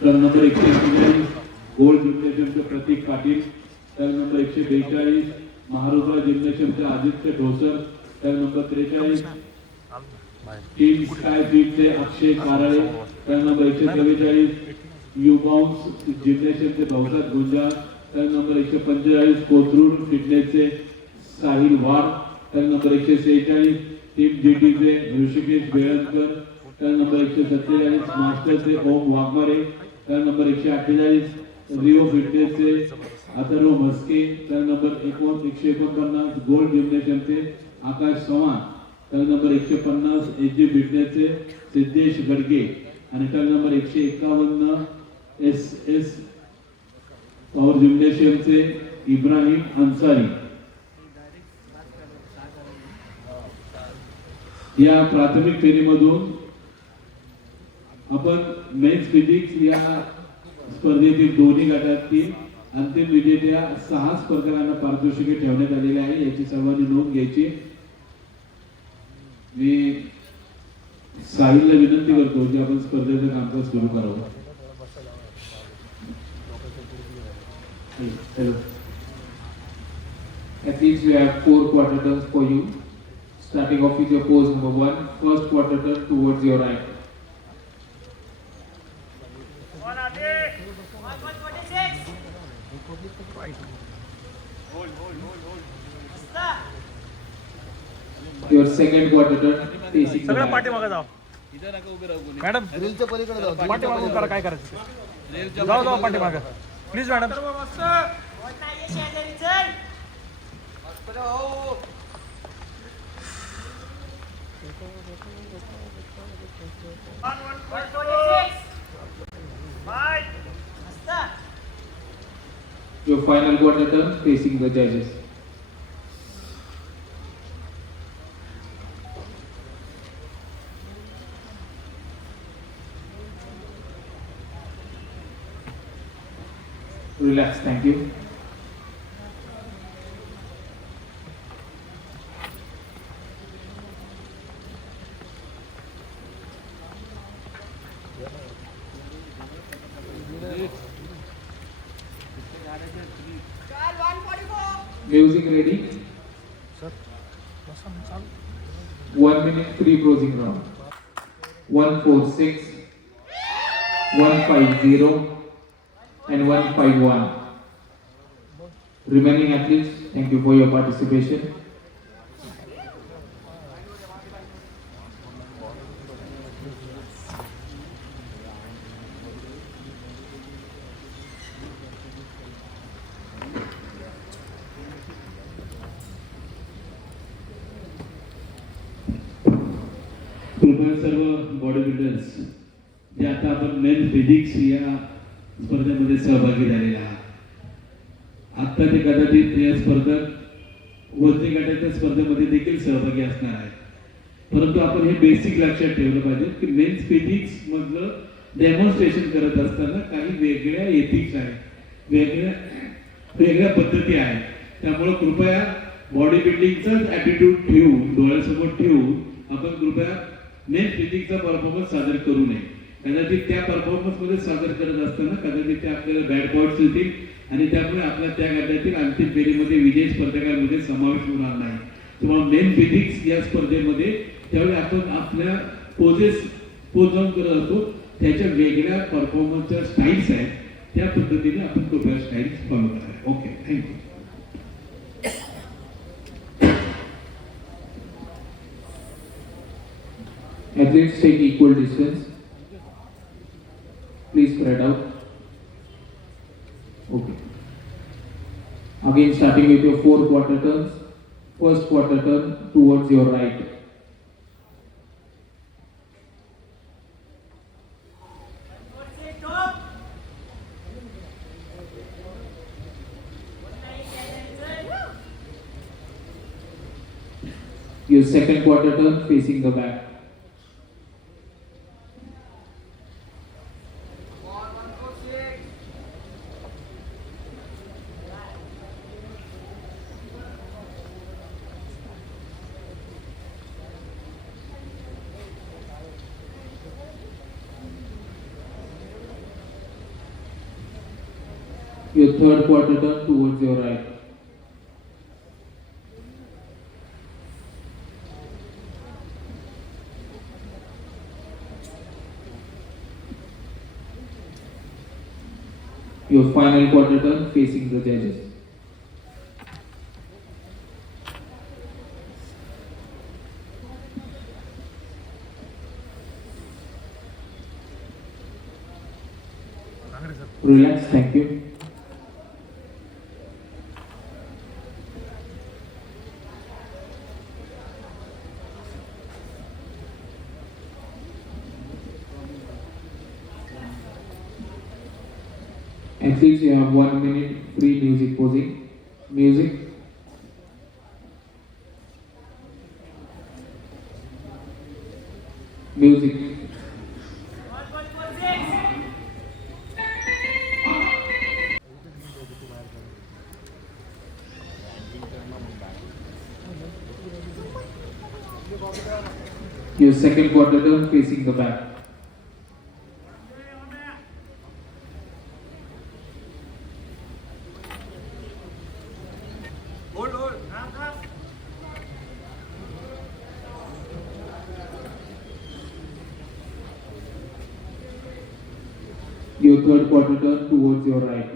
Turn number 141 gold जिम्नॅशियमचे Prateek Patil, turn number 142 Maharudra जिम्नॅशियमचे Aditya Dhosar, turn number 43 team sky बीटचे Akshay Karale, turn number 144 U bounce जिम्नॅशियमचे Bhausaheb Gunja, turn number 145 Kothrud फिटनेसचे Sahil Wad, turn number 146 team जीटीचे ऋषिकेश बेळणकर, टर्न नंबर 147 मास्टरचे Om Waghmare, turn number 148 Rio फिटनेसचे Atharva Mhaske, turn number 149 gold जिम्नॅशियमचे Akash Chavan, turn number 150 AG फिटनेसचे सिद्धेश गडगे आणि टर्न नंबर 151 एस पॉवर जिम्नॅशियमचे इब्राहिम अन्सारी. या प्राथमिक फेरीमधून आपण मेन्स फिजिक्स या स्पर्धेतील दोन्ही गटातील अंतिम विजेत्या 6 स्पर्धकांना पारितोषिके ठेवण्यात आलेली आहे. याची सर्वांनी नोंद घ्यायची. मी साहिलला विनंती करतो की आपण स्पर्धेचं कामकाज सुरू करावं. Athletes, we have 4 quarter turns for you. Starting off with your pose number 1, first quarter turn towards your right. Your second quarter turn facing the back. पाठीमागे जाओ मॅडम, रीलच्या पलीकडे जाऊ. पाठीमागे करा, काय करायचं जाऊ जाऊ पाठीमागे please madam. Your final quarter turn facing the judges. Relax, thank you. Music ready? Sir 1 minute 3 closing round. 146, 150 and 151. Remaining athletes, thank you for your participation. कृपया सर्व बॉडी बिल्डर्स जे आता आपण मेन फिजिक्स या स्पर्धेमध्ये सहभागी झालेले आहात. आता ते कदाचित या स्पर्धक वजनी गटाच्या स्पर्धेमध्ये देखील सहभागी असणार आहेत. परंतु आपण हे बेसिक लक्षात ठेवलं पाहिजे की मेन्स फिजिक्स मधलं डेमॉन्स्ट्रेशन करत असताना काही वेगळ्या एथिक्स आहेत, वेगळ्या पद्धती आहेत. त्यामुळे कृपया बॉडी बिल्डिंगचाच ॲटिट्यूड ठेवून, डोळ्यासमोर ठेवून आपण कृपया मेन फिजिक्सचा परफॉर्मन्स सादर करू नये. कदाचित त्या परफॉर्मन्समध्ये सादर करत असताना कदाचित ते आपल्याला बॅड पॉईंट्स येतील आणि त्यामुळे आपल्या त्या गटातील अंतिम फेरीमध्ये विजयी स्पर्धकांमध्ये समावेश होणार नाही. तुम्हाला मेन फिजिक्स या स्पर्धेमध्ये त्यावेळी आपण आपल्या पोज जाऊन करत असतो, त्याच्या वेगळ्या परफॉर्मन्सच्या स्टाईल्स आहेत, त्या पद्धतीने आपण कृपया स्टाईल्स फॉलो करा. Okay, thank you. Athletes take equal distance. Please spread out. Okay. Again, starting with your 4 quarter turns. First quarter turn towards your right. Your second quarter turn facing the back. Your third quarter turn towards your right. Your final quarter turn facing the judges. Relax, thank you. Athletes, you have 1 minute free music posing. Music. Music. Your second quarter turn facing the back. Your third quarter turn towards your right.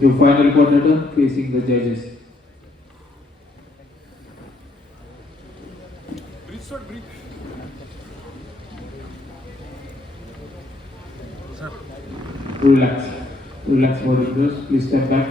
Your final quarter turn facing the judges. Relax. Relax, moderators. Please step back.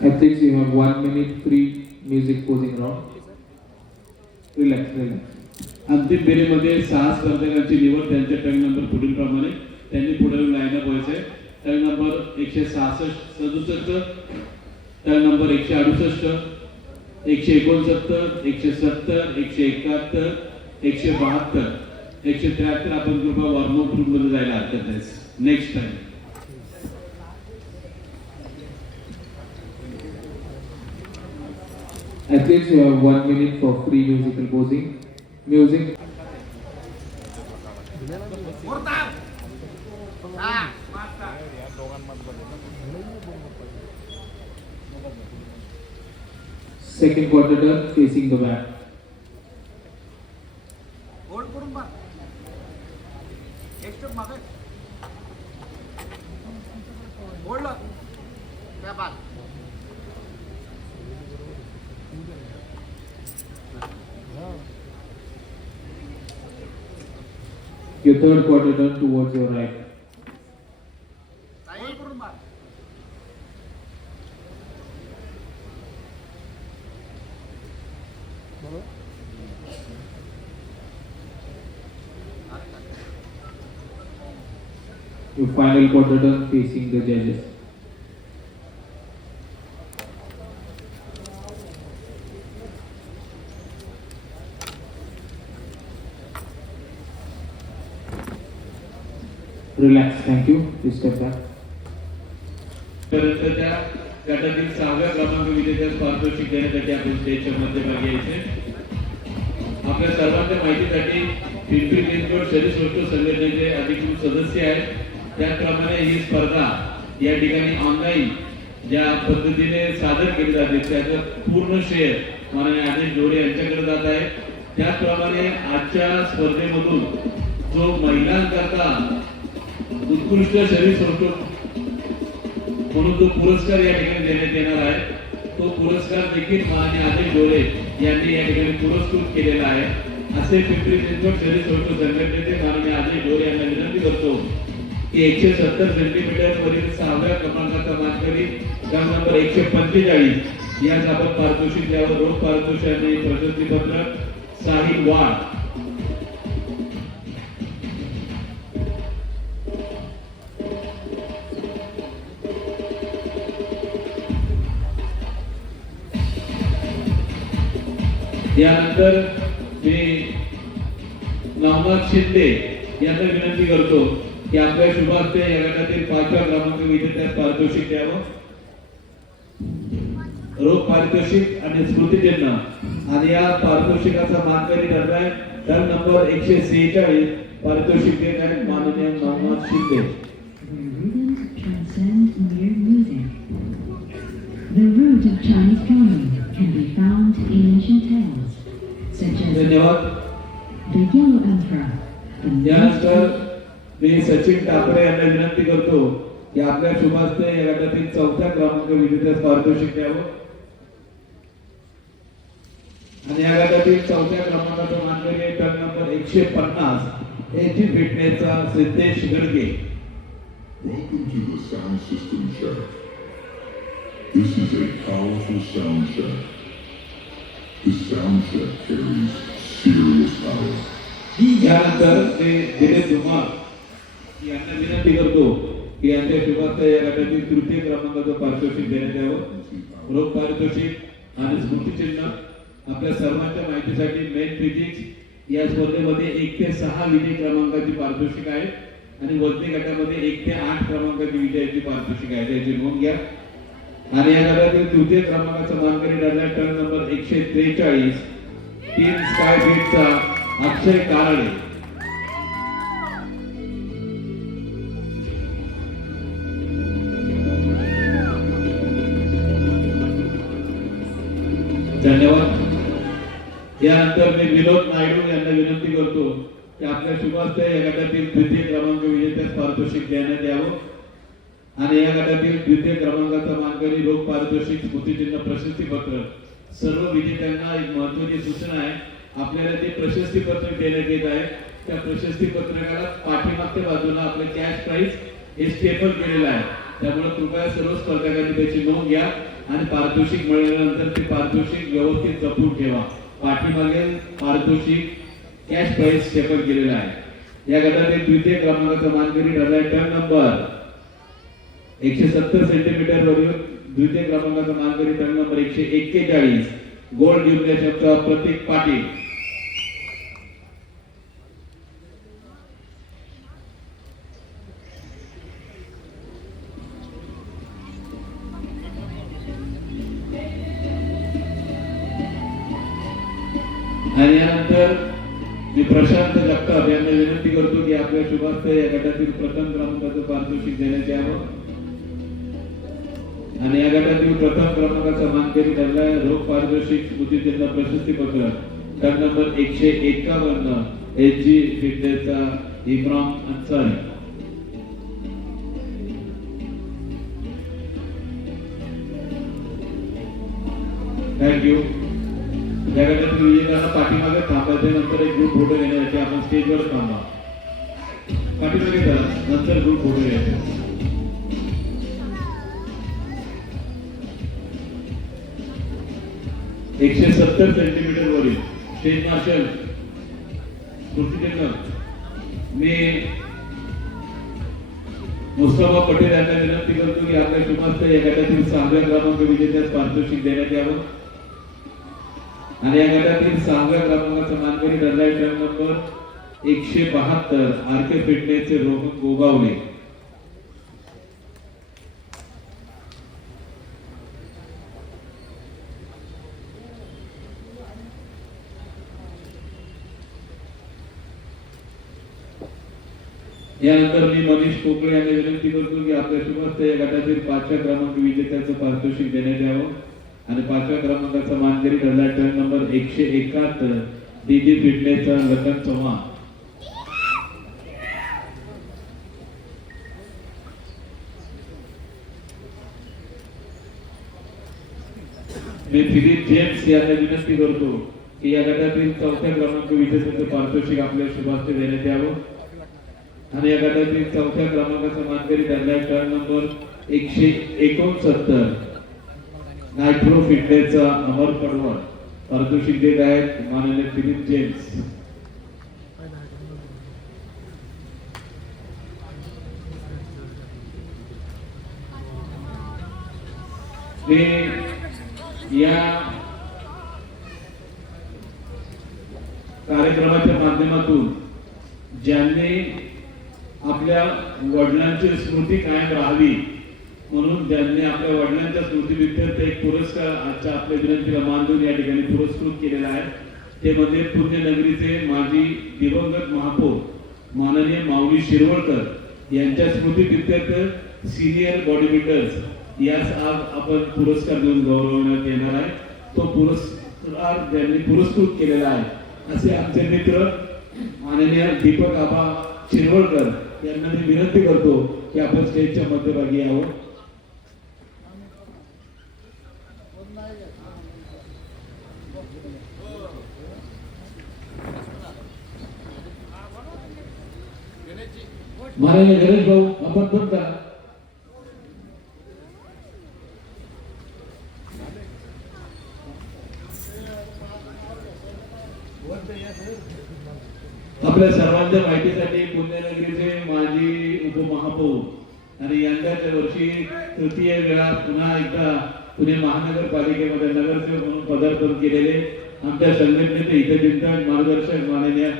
Athletes, you have 1 minute free music posing round. Relax, relax. अंतिम फेरीमध्ये 6 स्पर्धकांची निवड त्यांच्या turn number पुढील प्रमाणे त्यांनी पुढे line up व्हायचे. Turn number 166 67, turn number 168, 169, 170, 171, 172, 173. आपण कृपया वॉर्मअप रूम मध्ये जायला हरकत नाही. Next time. Athletes, you have 1 minute for free musical posing. Music. Second quarter turn facing the back. Your third quarter turn towards your right. Your final quarter turn facing the judges. Relax, thank you. Please step back. त्या गटातील 6व्या क्रमांक विजेत्यास पारितोषिक देण्यासाठी आपण स्टेजच्या मध्यभागी यायचे. आपल्या सर्वांच्या माहितीसाठी पिंपरी चिंचवड शरीरसृष्टी संघटनेचे अधिकृत सदस्य आहेत. त्याप्रमाणे ही स्पर्धा या ठिकाणी ऑनलाईन ज्या पद्धतीने सादर केली जाते त्याचं पूर्ण श्रेय माननीय आदेश जोडे यांच्याकडे जात आहे. त्याचप्रमाणे आजच्या स्पर्धेमधून जो महिलांकरता उत्कृष्ट शरीरसृष्टी म्हणून जो पुरस्कार या ठिकाणी देण्यात येणार आहे, तो पुरस्कार देखील माननीय आदेश जोडे यांनी या ठिकाणी पुरस्कृत केलेला आहे. असे पिंपरी चिंचवड शरीरसृष्टी संघटनेचे माननीय आदेश जोडे यांना विनंती करतो की 170 सेंटीमीटर वरील 6व्या क्रमांकाचा मानकरी क्रमांक नंबर 145 यास आपण पारितोषिक द्यावं. रोख पारितोषिक आणि प्रशस्तीपत्र साहिल वाड. यानंतर मी नवनाथ शिंदे यांना विनंती करतो की आपल्या शुभास्ते या गटातील 5व्या क्रमांक विजेत्यास पारितोषिक द्यावं. रोख पारितोषिक आणि स्मृतिचिन्ह आणि या पारितोषिकाचा मानकरी ठरलाय टर्न नंबर 146 पारितोषिक देत आहेत माननीय Navnath Shinde. The root of Chinese drumming can be found in ancient tales, such as धन्यवाद. the Yellow Emperor, the यानंतर मी सचिन टाकरे यांना विनंती करतो की आपल्या शुभास्ते या गटातील 4थ्या क्रमांक विजेत्यास पारितोषिक द्यावं. आणि या गटातील 4थ्या क्रमांकाचा मानकरी टर्न नंबर 150 एजी फिटनेसचा Siddhesh Gadge. Welcome to the Sound System Check. This is a powerful sound check. This sound check carries serious power. यानंतर मी दिनेश कुमार यांना विनंती करतो की यांच्या शुभास्ते या गटातील 3य क्रमांकाचं पारितोषिक देण्यात यावं. रोख पारितोषिक आणि स्मृतिचिन्ह. आपल्या सर्वांच्या माहितीसाठी मेन फिजिक्स या स्पर्धेमध्ये 1 ते 6 विजयी क्रमांकाची पारितोषिक आहे आणि वजनी गटामध्ये 1 ते 8 क्रमांकाची विजयाची पारितोषिक आहे, त्याची नोंद घ्या. आणि या गटातील 3य क्रमांकाचा मानकरी ठरला टर्न नंबर 143 टीम स्काय बीटचा अक्षय कारळे. धन्यवाद. यानंतर मी विनोद नायडू यांना विनंती करतो की आपल्या शुभास्ते या गटातील 3य क्रमांक विजेत्यास पारितोषिक देण्यात यावं. आणि या गटातील 3य क्रमांकाचा मानकरी रोख पारितोषिक स्मृतिचिन्ह प्रशस्तीपत्र. सर्व विजेत्यांना एक महत्त्वाची सूचना आहे, आपल्याला ते प्रशस्तीपत्र देण्यात येत आहे. त्या प्रशस्तीपत्रकाला पाठीमागच्या बाजूला आपले कॅश प्राइस हे स्टेपल केलेलं आहे, त्यामुळे कृपया सर्व स्पर्धकांनी त्याची नोंद घ्या आणि पारितोषिक मिळाल्यानंतर ते पारितोषिक व्यवस्थित जपून ठेवा. पाठीमागे पारितोषिक कॅश प्राइस स्टेपल केलेलं आहे. या गटातील 3य क्रमांकाचा मानकरी ठरलाय टर्न नंबर 170 सेंटीमीटर वरील 2य क्रमांकाचा मानकरी टर्न नंबर 141 गोल्ड जिम्नॅशियमचा प्रतीक पाटील. आणि यानंतर मी प्रशांत जगताप यांना विनंती करतो की आपल्या शुभास्ते या गटातील प्रथम क्रमांकाचं पारितोषिक देण्यात यावं. आणि या गटातील प्रथम क्रमांकाचा मानकरी ठरलाय रोख पारितोषिक स्मृतिचिन्ह प्रशस्तीपत्र टर्न नंबर 151 एजी फिटनेसचा इम्रान अन्सारी. थँक्यू. या गटातील विजेत्यांना पाठीमागे थांबायचे, नंतर एक ग्रुप फोटो घेण्यासाठी आपण स्टेजवर थांबा. पाठीमागे चला, नंतर ग्रुप फोटो घ्यायचे. एकशे 170 सेंटीमीटर वरील स्टेज मार्शल स्मृतिचिन्ह मी मुस्तफा पटेल यांना विनंती करतो की आपल्या शुभास्ते या गटातील 6व्या क्रमांक विजेत्यास पारितोषिक देण्यात यावं. आणि या गटातील 6व्या क्रमांकाचा मानकरी ठरलाय टर्न नंबर 172 आरके फिटनेसचे रोहन गोगावले. यानंतर मी मनीष पोकळे यांना विनंती करतो की आपल्या शुभास्ते या गटातील 5व्या क्रमांक विजेत्याचं पारितोषिक देण्यात यावं. आणि 5व्या क्रमांकाचा मानकरी ठरला टर्न नंबर 171 डीजी फिटनेसचा रतन चव्हाण. मी फिलिप जेम्स यांना विनंती करतो की या गटातील 4थ्या क्रमांक विजेत्याचं पारितोषिक आपल्या शुभास्ते देण्यात यावं. आणि या गटातील 4थ्या क्रमांकाचा मानकरी ठरलाय टर्न नंबर 169 नायट्रो फिटनेसचा अमर पडवळ. पारितोषिक देत आहेत माननीय फिलिप जेम्स. या कार्यक्रमाच्या माध्यमातून ज्यांनी आपल्या वडिलांची स्मृती कायम राहावी म्हणून ज्यांनी आपल्या वडिलांच्या स्मृतीप्रित्यर्थ एक पुरस्कार आजच्या आपल्या विनंतीला मान देऊन या ठिकाणी पुरस्कृत केलेला आहे ते म्हणजे पुण्यनगरीचे माजी दिवंगत महापौर माननीय माऊली शिरवळकर यांच्या स्मृतीप्रित्यर्थ सिनियर बॉडी बिल्डर्स यास आज आपण पुरस्कार देऊन गौरवण्यात येणार आहे. तो पुरस्कार ज्यांनी पुरस्कृत केलेला आहे असे आमचे मित्र माननीय दीपक आबा शिरवळकर यांना मी विनंती करतो की आपण स्टेजच्या मध्यभागी यावं. माननीय गणेश भाऊ आपण पण का आपल्या सर्वांच्या माहितीसाठी पुण्यनगरीचे माजी उपमहापौर आणि यंदाच्या वर्षी तृतीय वेळा पुन्हा एकदा पुणे महानगरपालिकेमध्ये नगरसेवक म्हणून पदार्पण केलेले आमच्या संघटनेचे हितचिंतक मार्गदर्शक माननीय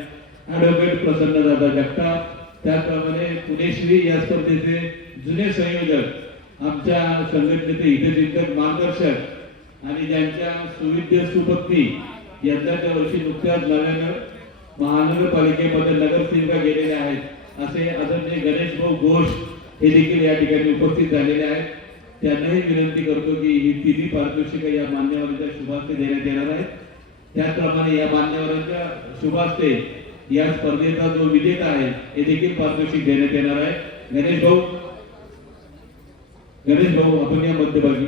ॲडव्होकेट प्रसन्नदादा जगताप त्याचप्रमाणे पुणेश्री या स्पर्धेचे जुने संयोजक आमच्या संघटनेचे हितचिंतक मार्गदर्शक आणि ज्यांच्या सुविद्य सुपत्नी यंदाच्या वर्षी नुकत्याच नव्यानं महानगरपालिकेमध्ये नगरसेविका गेलेल्या आहेत असे आदरणीय गणेश भाऊ घोष हे देखील या ठिकाणी उपस्थित झालेले आहेत. त्यांनाही विनंती करतो की ही तिन्ही पारितोषिकं या मान्यवरांच्या शुभास्ते देण्यात येणार आहेत. त्याचप्रमाणे या मान्यवरांच्या शुभास्ते या स्पर्धेचा जो विजेता आहे हे देखील पारितोषिक देण्यात येणार आहे. गणेश भाऊ आपण या मध्यभागी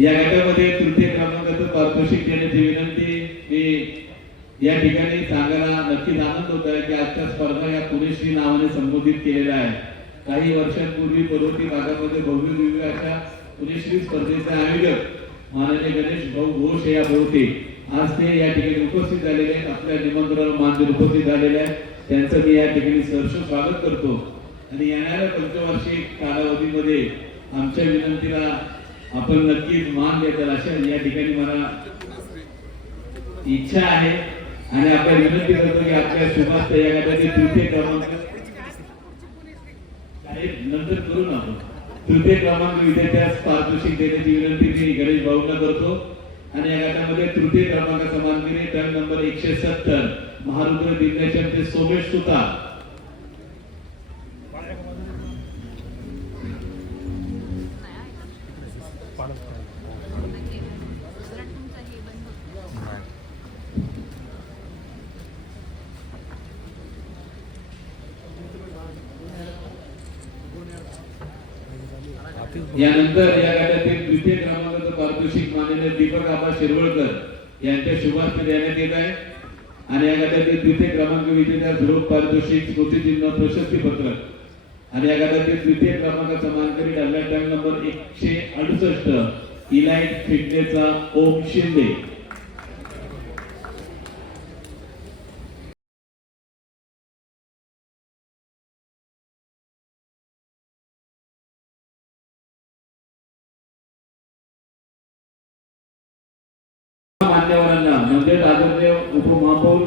या गटामध्ये तृतीय क्रमांकाचं पारितोषिक देण्याची विनंती मी या ठिकाणी सांगायला नक्कीच आनंद होत आहे की आजच्या स्पर्धा या पुणेश्री नावाने संबोधित केलेल्या आहे. काही वर्षांपूर्वी पर्वती भागामध्ये भव्य दिव्य अशा पुणेश्री स्पर्धेचे आयोजक माननीय गणेश भाऊ घोष या होते. आज ते या ठिकाणी उपस्थित झालेले आहेत. आपल्या निमंत्रणाला मान देऊन उपस्थित झालेले आहेत. त्यांचं मी या ठिकाणी सहर्ष स्वागत करतो आणि येणाऱ्या पंचवार्षिक कालावधीमध्ये आमच्या विनंतीला आपण नक्कीच मान देताल अशा या ठिकाणी मला इच्छा आहे आणि आपल्या विनंती करतो की आपल्या शुभास्ते या गटाचे तृतीय क्रमांक नंतर करू ना तृतीय क्रमांक विजेत्यास पारितोषिक देण्याची विनंती मी गणेश भाऊंना करतो आणि या गटामध्ये तृतीय क्रमांकाचा मानकरी टर्न नंबर 170 महारुद्र दिग्दर्शनचे सोमेश सुतार यानंतर या गटातील द्वितीय क्रमांकाचं पारितोषिक माननीय दीपक आबा शिरवळकर यांच्या शुभास्ते देण्यात येत आहे आणि या गटातील द्वितीय क्रमांक विजेत्यास रोख पारितोषिक स्मृतिचिन्ह प्रशस्ती पत्रक आणि या गटातील द्वितीय क्रमांकाचा मानकरी ठरला टँक नंबर 168 इलाइट फिटनेसचा ओम शिंदे. मान्यवरांना म्हणजे आदरणीय उपमहापौर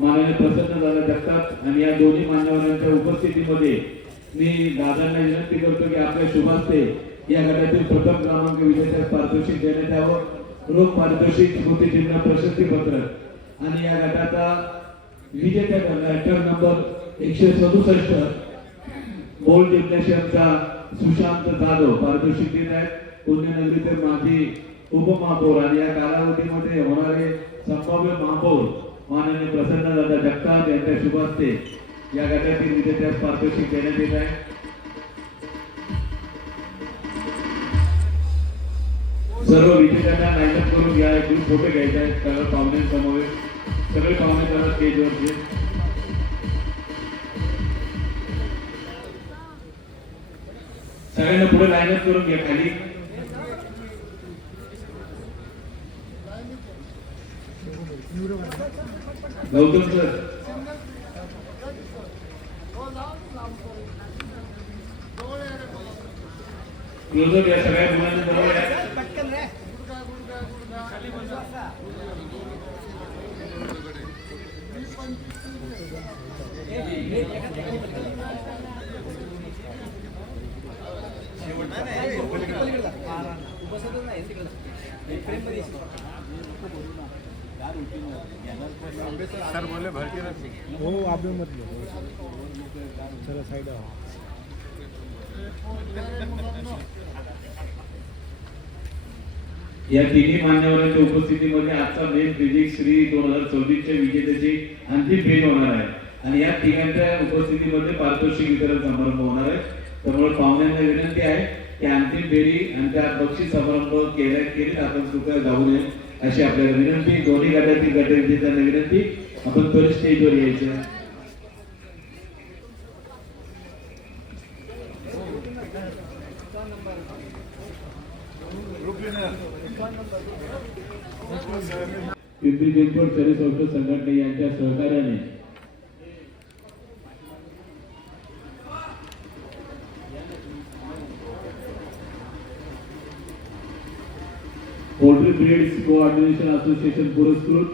माननीय प्रसन्नदादा जगताप आणि या दोन्ही मान्यवरांच्या उपस्थितीमध्ये मी दादांना विनंती करतो की आपल्या शुभास्ते या गटातील प्रथम क्रमांक विजेत्यास पारितोषिक देण्यात यावं. रोख पारितोषिक स्मृतिचिन्ह प्रशस्ती पत्रक आणि या गटाचा विजेत्या ठरला टर्न नंबर 167 बोल जिम्नॅशियमचा सुशांत जाधव पारितोषिक देत आहेत. पुण्यनगरीचे माजी उपमहापौर आणि या कालावधीमध्ये होणारे संभाव्य महापौर माननीय प्रसन्नदादा जगताप यांच्या शुभास्ते या गटातील विजेत्यास पारितोषिक देण्यात येत आहे. सर्व विजेत्यांना लाईनअप करून घ्या. एक फोटो घ्यायचा आहे सगळ्या पाहुण्यांसमोर. सगळे पाहुणे करा स्टेजवरचे. सगळ्यांना पुढे लाईनअप करून घ्या खाली. गौतम सर क्लोजअप या सगळ्या मुलांच्या जवळ या. सर बोले भरती हो आप मत लो चला साइड या तिन्ही मान्यवरांच्या उपस्थितीमध्ये आजचा मेन फिजिक्स श्री 2024 च्या विजेत्याची अंतिम भेट होणार आहे आणि या तिघांच्या उपस्थितीमध्ये पारितोषिक वितरण समारंभ होणार आहे. त्यामुळे पाहुण्यांना विनंती आहे की अंतिम फेरी आणि त्या बक्षीस समारंभ केले आपण कृपया जाऊ नये अशी आपल्याला विनंती. दोन्ही गटातील गटविजेत्यांना विनंती आपण त्वरित स्टेजवर यायचं. पिंपरी चिंचवड शहरी संस्था संघटना यांच्या सहकार्याने पोल्ट्री ब्रीड्स कोऑर्डिनेशन असोसिएशन पुरस्कृत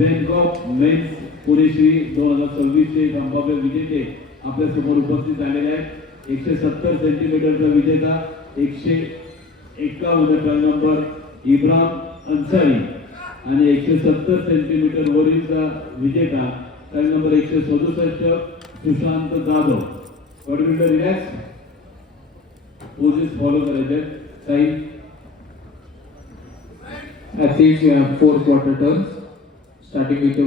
वेनकॉप मेन्स पुणे श्री 2026 चे संभाव्य विजेते आपल्या समोर उपस्थित झालेले आहेत. 170 सेंटीमीटरचा विजेता 151 टन नंबर इब्राहिम अन्सारी आणि 170 सेंटीमीटर वरीलचा विजेता टन number 167 Sushant Jadhav. Coordinator relax poses follow करायचे side. Athletes, you have 4 quarter turns, starting with the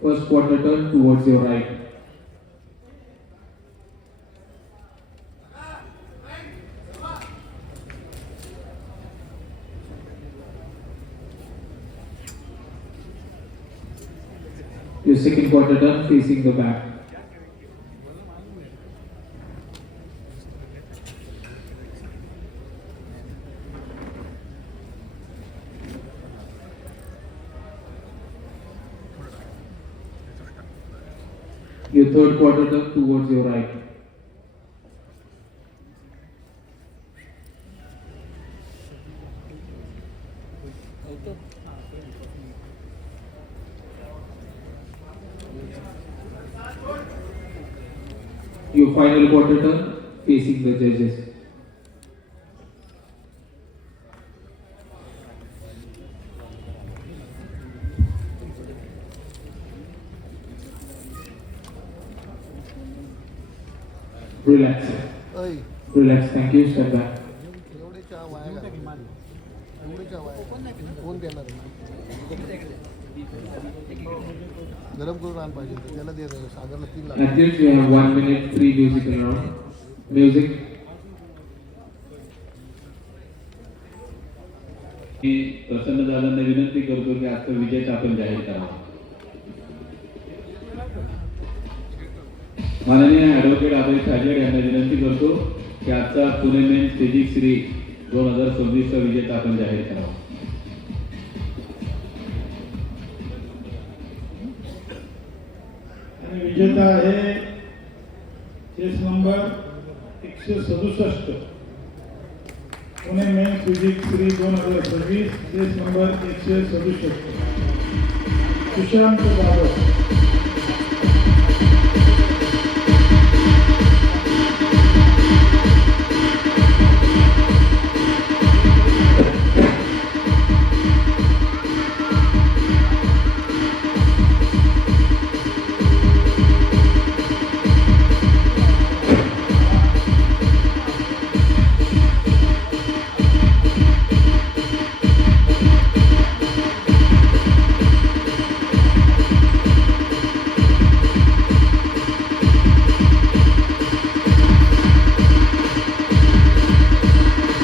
first quarter turn towards your right. Your second quarter turn facing the back. Your third quarter turn towards your right. Your final quarter turn facing the judges. Relax. Relax. Thank you. Step back. गरम करून आण पाहिजे त्याला दे सागरला 3 lakh. Athletes, we have 1 minute free musical round. Music. मी प्रसन्न दादांना विनंती करतो की आजचा विजेता आपण जाहीर करावा. माननीय ॲडव्होकेट अभय साजेड यांना विनंती करतो की आजचा पुणे मेन्स फिजिक्स श्री 2026 चा विजेता आपण जाहीर करावा. आणि विजेता आहे case number 167 Pune men's physics Shri 2026 case number 167 Sushant Jadhav.